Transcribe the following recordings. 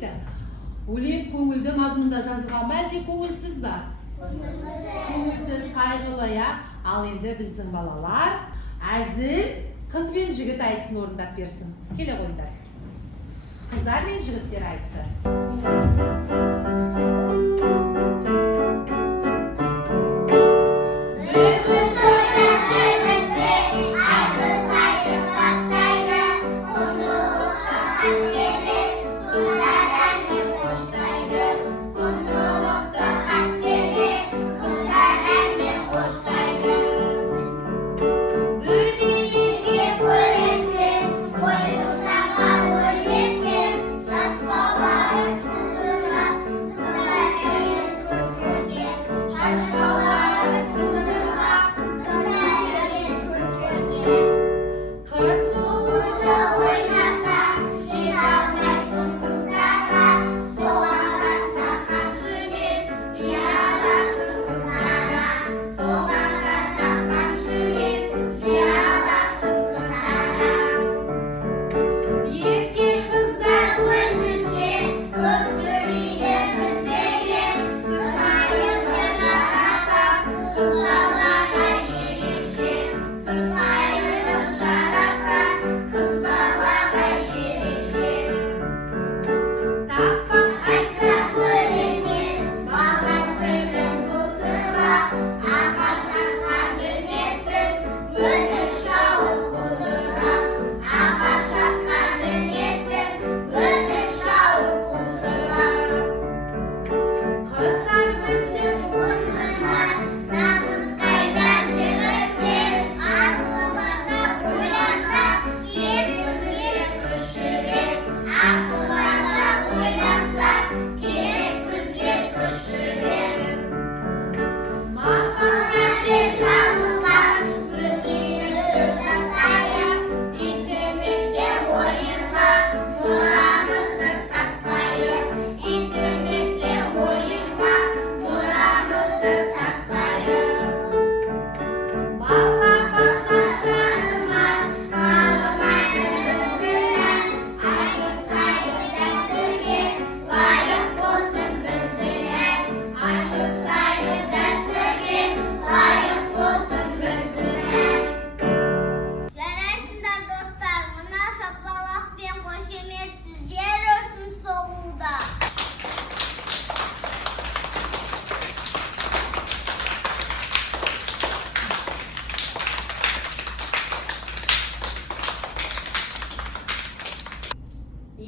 кетті. Өлең көңілді мазмұнда жазылған ба, әлде көңілсіз ба? Көңілсіз, қайғылы, я. Ал енді біздің балалар әзіл қыз бен жігіт айтысын орындап берсін. Келе қойыңдар. Қыздар мен жігіттер айтысы.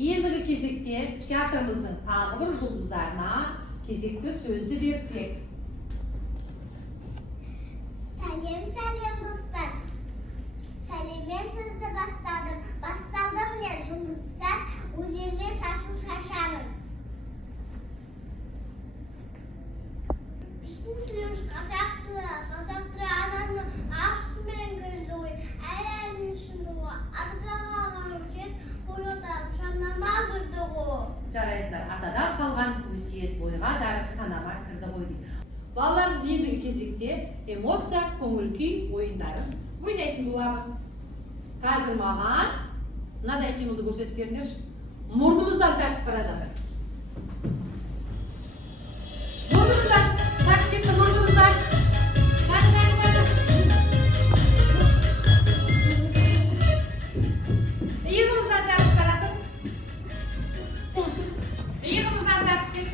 Ендігі кезекте театрымыздың тағы бір жұлдыздарына кезекті сөзді берсек. Сәлем достар. Сәлеммен сөзді бастадым. Басталды міне жұлдыздар, өнермен шашым шашарым. Біздің тіліміз қазақ тілі ананың астымен келді ой. Әлемнің шындығы, атадан жер ойлатарып шанама кірді ғой. Жарайсыздар, атадан қалған өсиет бойға дарып санама кірді ғой дейді. Балаларымыз ендігі кезекте эмоция, көңіл-күй ойындарын ойнайтын боламыз. Қазір маған мынадай қимылды көрсетіп беріңдерші. Мұрнымыздан тартып бара жатыр. Мұрнымыздан тартып кетті, мұрнымыздан. Иығымыздан тартып баратыр. Иығымыздан тартып кетті.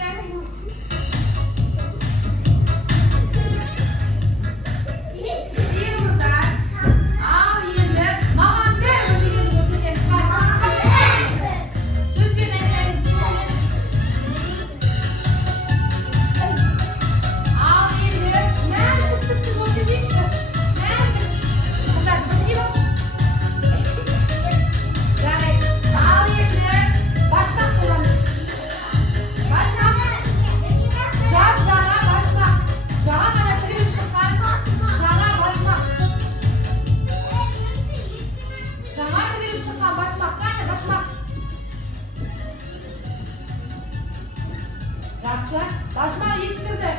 Жақсы. Башмақ ескірді.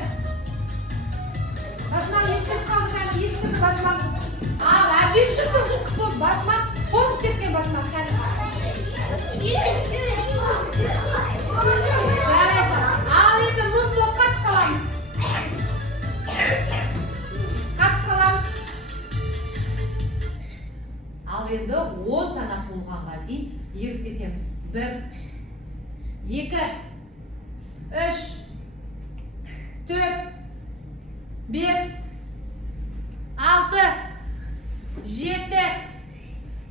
Башмақ ескіріп қалды, ескірді башмақ. Ал, әбден шықты болды. Башмақ қозып кеткен башмақ. енді 10 санап болғанға дейін еріп кетеміз. 1, 2, 3, 4, 5, 6, 7,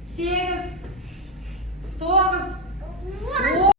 8, 9,